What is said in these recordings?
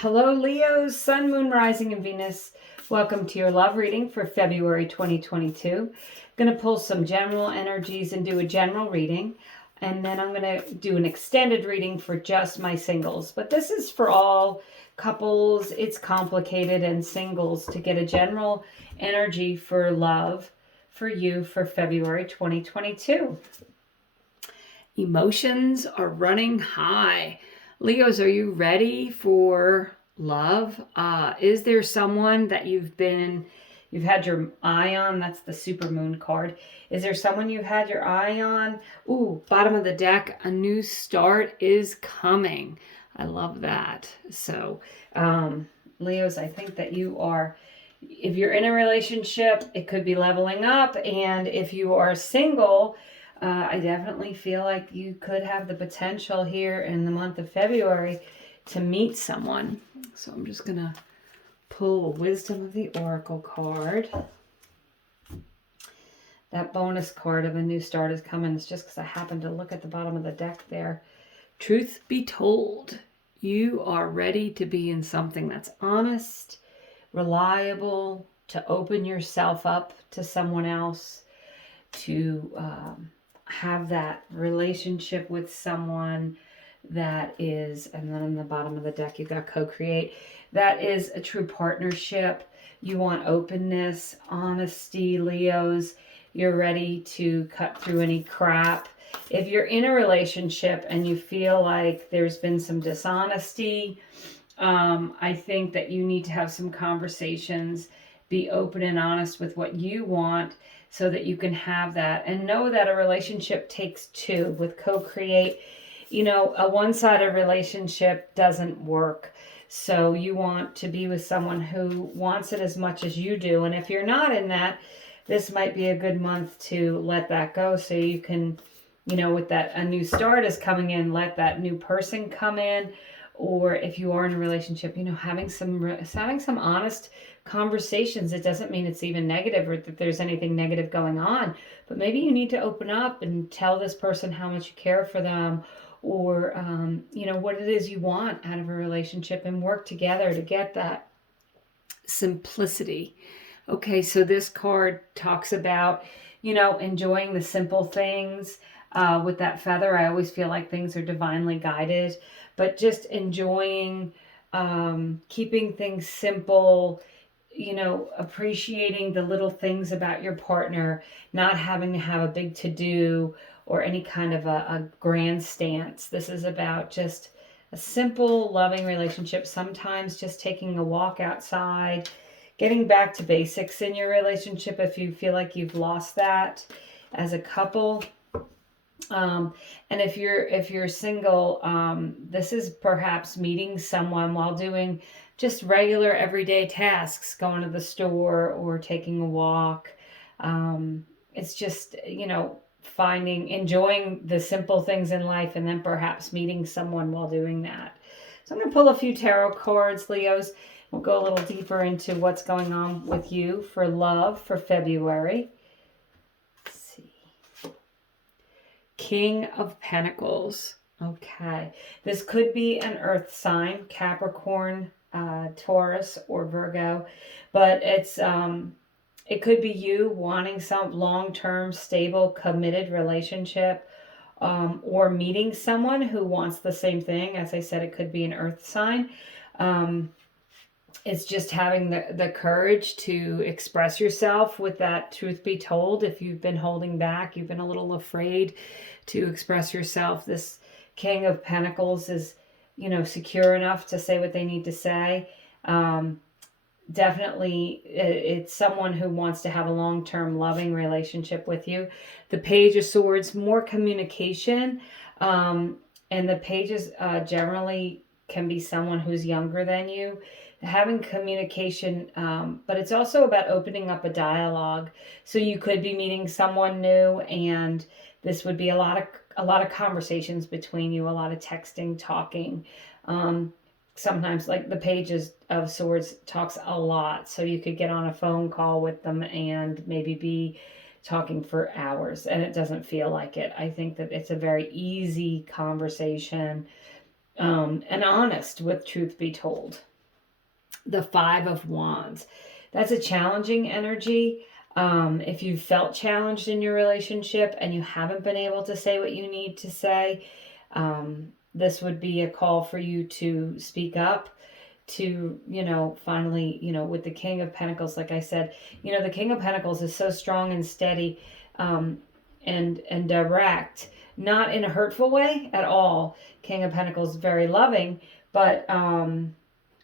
Hello, Leos, Sun, Moon, Rising, and Venus. Welcome to your love reading for February 2022. I'm going to pull some general energies and do a general reading. And then I'm going to do an extended reading for just my singles. But this is for all couples. It's complicated, and singles to get a general energy for love for you for February 2022. Emotions are running high. Leos, are you ready for love? Is there someone that you've had your eye on? That's the supermoon card. Is there someone you've had your eye on? Ooh, bottom of the deck, a new start is coming. I love that. So, Leos, I think that if you're in a relationship, it could be leveling up. And if you are single, I definitely feel like you could have the potential here in the month of February to meet someone. So I'm just going to pull a Wisdom of the Oracle card. That bonus card of a new start is coming. It's just because I happened to look at the bottom of the deck there. Truth be told, you are ready to be in something that's honest, reliable, to open yourself up to someone else, to have that relationship with someone that is, and then on the bottom of the deck you got co-create, that is a true partnership. You want openness, honesty, Leos. You're ready to cut through any crap. If you're in a relationship and you feel like there's been some dishonesty, I think that you need to have some conversations, be open and honest with what you want, so that you can have that, and know that a relationship takes two. With co-create, a one-sided relationship doesn't work. So you want to be with someone who wants it as much as you do. And if you're not in that, this might be a good month to let that go, so you can, with that a new start is coming in, let that new person come in. Or if you are in a relationship, having some honest conversations. It doesn't mean it's even negative or that there's anything negative going on, but maybe you need to open up and tell this person how much you care for them, or what it is you want out of a relationship, and work together to get that simplicity. Okay, so this card talks about enjoying the simple things. With that feather, I always feel like things are divinely guided, but just enjoying, keeping things simple, appreciating the little things about your partner, not having to have a big to-do or any kind of a grand stance. This is about just a simple, loving relationship. Sometimes just taking a walk outside, getting back to basics in your relationship if you feel like you've lost that as a couple. And if you're single, this is perhaps meeting someone while doing just regular everyday tasks, going to the store or taking a walk. It's just, enjoying the simple things in life, and then perhaps meeting someone while doing that. So I'm going to pull a few tarot cards, Leos. We'll go a little deeper into what's going on with you for love for February. King of Pentacles. Okay. This could be an earth sign, Capricorn, Taurus, or Virgo, but it could be you wanting some long-term, stable, committed relationship, or meeting someone who wants the same thing. As I said, it could be an earth sign. It's just having the courage to express yourself with that truth be told. If you've been holding back, you've been a little afraid to express yourself, this King of Pentacles is, secure enough to say what they need to say. Definitely, it's someone who wants to have a long-term loving relationship with you. The Page of Swords, more communication. And the Pages generally can be someone who's younger than you. Having communication, but it's also about opening up a dialogue. So you could be meeting someone new, and this would be a lot of conversations between you, a lot of texting, talking. Sometimes, like the Pages of Swords talks a lot, so you could get on a phone call with them and maybe be talking for hours, and it doesn't feel like it. I think that it's a very easy conversation, and honest, with truth be told. The Five of Wands. That's a challenging energy. If you felt challenged in your relationship and you haven't been able to say what you need to say, this would be a call for you to speak up, to, finally, with the King of Pentacles, like I said, the King of Pentacles is so strong and steady, and direct, not in a hurtful way at all. King of Pentacles is very loving, but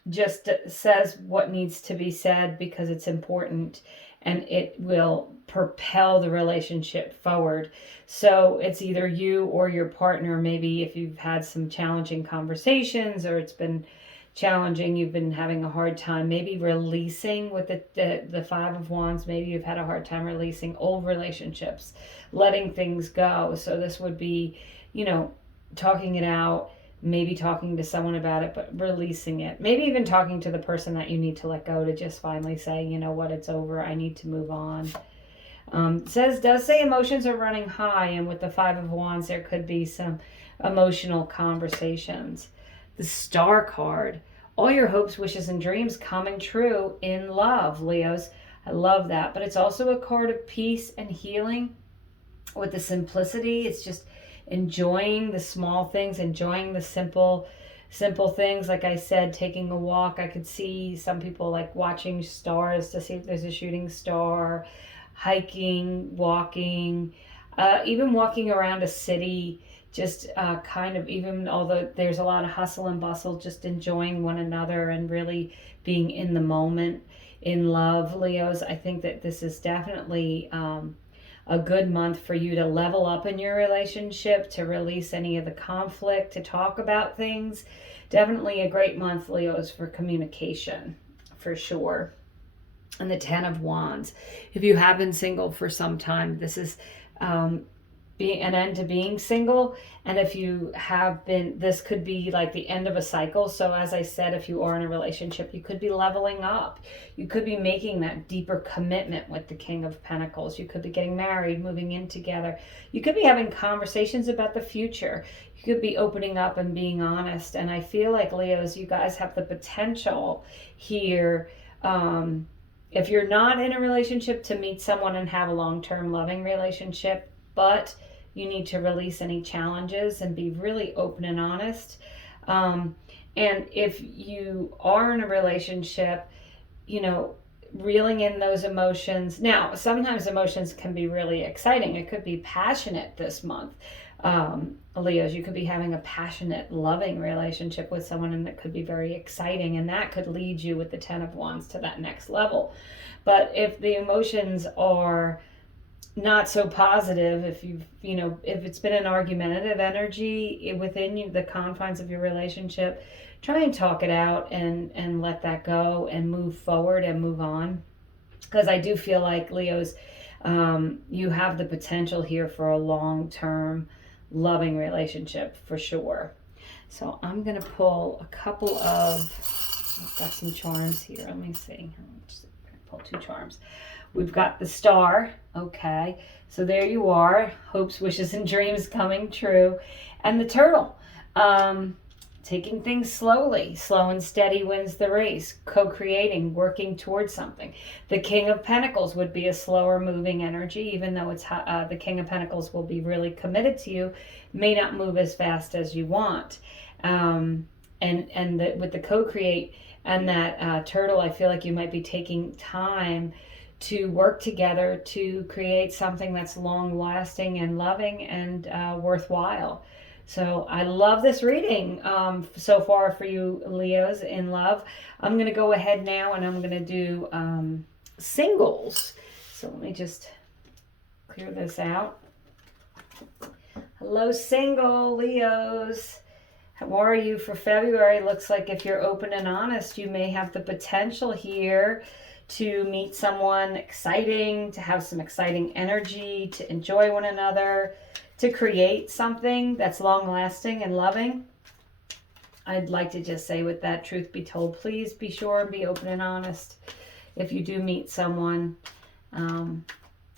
just says what needs to be said because it's important, and it will propel the relationship forward. So it's either you or your partner, maybe if you've had some challenging conversations or it's been challenging, you've been having a hard time maybe releasing with the Five of Wands. Maybe you've had a hard time releasing old relationships, letting things go. So this would be, talking it out, maybe talking to someone about it, but releasing it. Maybe even talking to the person that you need to let go, to just finally say, you know what, it's over. I need to move on. Does say emotions are running high, and with the Five of Wands, there could be some emotional conversations. The Star card. All your hopes, wishes, and dreams coming true in love, Leos. I love that. But it's also a card of peace and healing. With the simplicity, it's just enjoying the small things, enjoying the simple things. Like I said, taking a walk. I could see some people like watching stars to see if there's a shooting star, hiking, walking, even walking around a city, just kind of, even although there's a lot of hustle and bustle, just enjoying one another and really being in the moment in love, Leos. I think that this is definitely a good month for you to level up in your relationship, to release any of the conflict, to talk about things. Definitely a great month, Leos, for communication, for sure. And the Ten of Wands. If you have been single for some time, this is being an end to being single. And if you have been, this could be like the end of a cycle. So as I said, if you are in a relationship, you could be leveling up. You could be making that deeper commitment with the King of Pentacles. You could be getting married, moving in together. You could be having conversations about the future. You could be opening up and being honest. And I feel like, Leos, you guys have the potential here, if you're not in a relationship, to meet someone and have a long-term loving relationship, but you need to release any challenges and be really open and honest. And if you are in a relationship, reeling in those emotions. Now, sometimes emotions can be really exciting. It could be passionate this month. Leos, you could be having a passionate, loving relationship with someone, and it could be very exciting, and that could lead you with the Ten of Wands to that next level. But if the emotions are not so positive, if if it's been an argumentative energy within the confines of your relationship, try and talk it out and let that go and move forward and move on. Because I do feel like, Leos, you have the potential here for a long-term loving relationship for sure. So I'm going to pull a couple of, I've got some charms here. Let me see. Just pull two charms. We've got the Star. Okay. So there you are. Hopes, wishes, and dreams coming true. And the Turtle. Taking things slowly. Slow and steady wins the race. Co-creating, working towards something. The King of Pentacles would be a slower moving energy, even though it's the King of Pentacles will be really committed to you, may not move as fast as you want. With the co-create and that Turtle, I feel like you might be taking time to work together to create something that's long-lasting and loving and worthwhile. So I love this reading so far for you, Leos, in love. I'm going to go ahead now and I'm going to do singles. So let me just clear this out. Hello, single Leos. How are you for February? Looks like if you're open and honest, you may have the potential here to meet someone exciting, to have some exciting energy, to enjoy one another, to create something that's long-lasting and loving. I'd like to just say with that, truth be told, please be sure and be open and honest if you do meet someone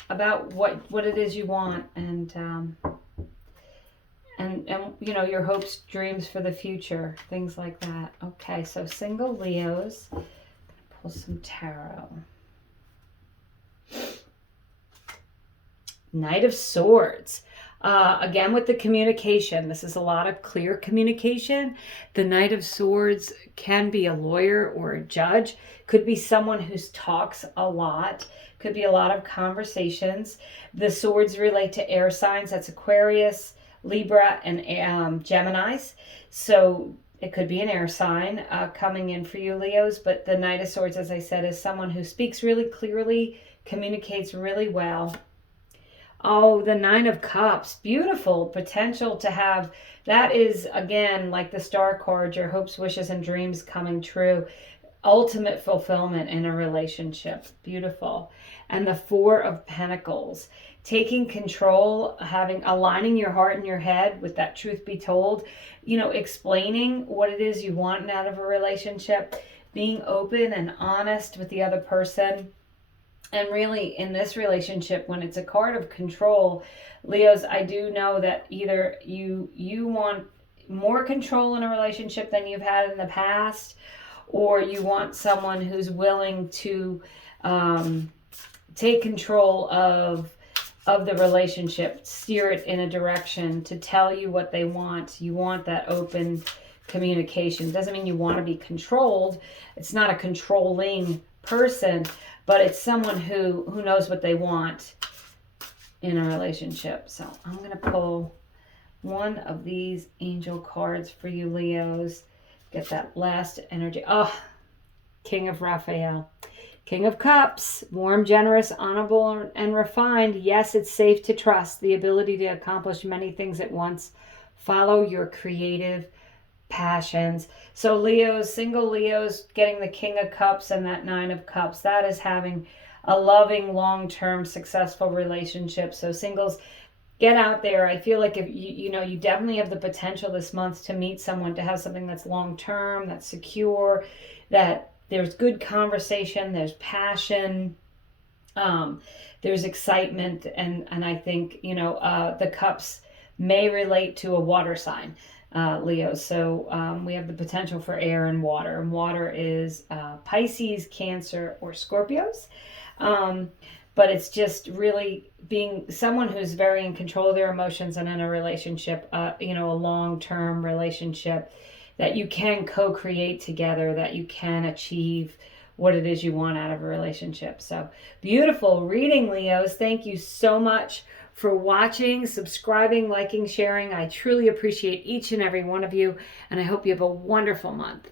about what it is you want and your hopes, dreams for the future, things like that. Okay, so single Leos, pull some tarot. Knight of Swords. Again, with the communication, this is a lot of clear communication. The Knight of Swords can be a lawyer or a judge. Could be someone who talks a lot. Could be a lot of conversations. The swords relate to air signs. That's Aquarius, Libra, and Geminis. So it could be an air sign coming in for you, Leos. But the Knight of Swords, as I said, is someone who speaks really clearly, communicates really well. Oh, the Nine of Cups. Beautiful potential to have. That is, again, like the Star card, your hopes, wishes, and dreams coming true. Ultimate fulfillment in a relationship. Beautiful. And the Four of Pentacles. Taking control, aligning your heart and your head with that truth be told. You know, explaining what it is you want out of a relationship. Being open and honest with the other person. And really, in this relationship, when it's a card of control, Leos, I do know that either you want more control in a relationship than you've had in the past, or you want someone who's willing to take control of the relationship, steer it in a direction, to tell you what they want. You want that open communication. Doesn't mean you want to be controlled. It's not a controlling person, but it's someone who knows what they want in a relationship. So I'm going to pull one of these angel cards for you, Leos. Get that last energy. Oh, King of Raphael. King of Cups. Warm, generous, honorable, and refined. Yes, it's safe to trust. The ability to accomplish many things at once. Follow your creative passions. So Leos, single Leos, getting the King of Cups and that Nine of Cups, that is having a loving, long-term, successful relationship. So singles, get out there. I feel like if you know, you definitely have the potential this month to meet someone, to have something that's long-term, that's secure, that there's good conversation, there's passion, there's excitement, and I think, you know, the cups may relate to a water sign. Leo. So we have the potential for air and water. And water is Pisces, Cancer, or Scorpios. But it's just really being someone who's very in control of their emotions and in a relationship, you know, a long-term relationship that you can co-create together, that you can achieve what it is you want out of a relationship. So beautiful reading, Leos. Thank you so much for watching, subscribing, liking, sharing. I truly appreciate each and every one of you, and I hope you have a wonderful month.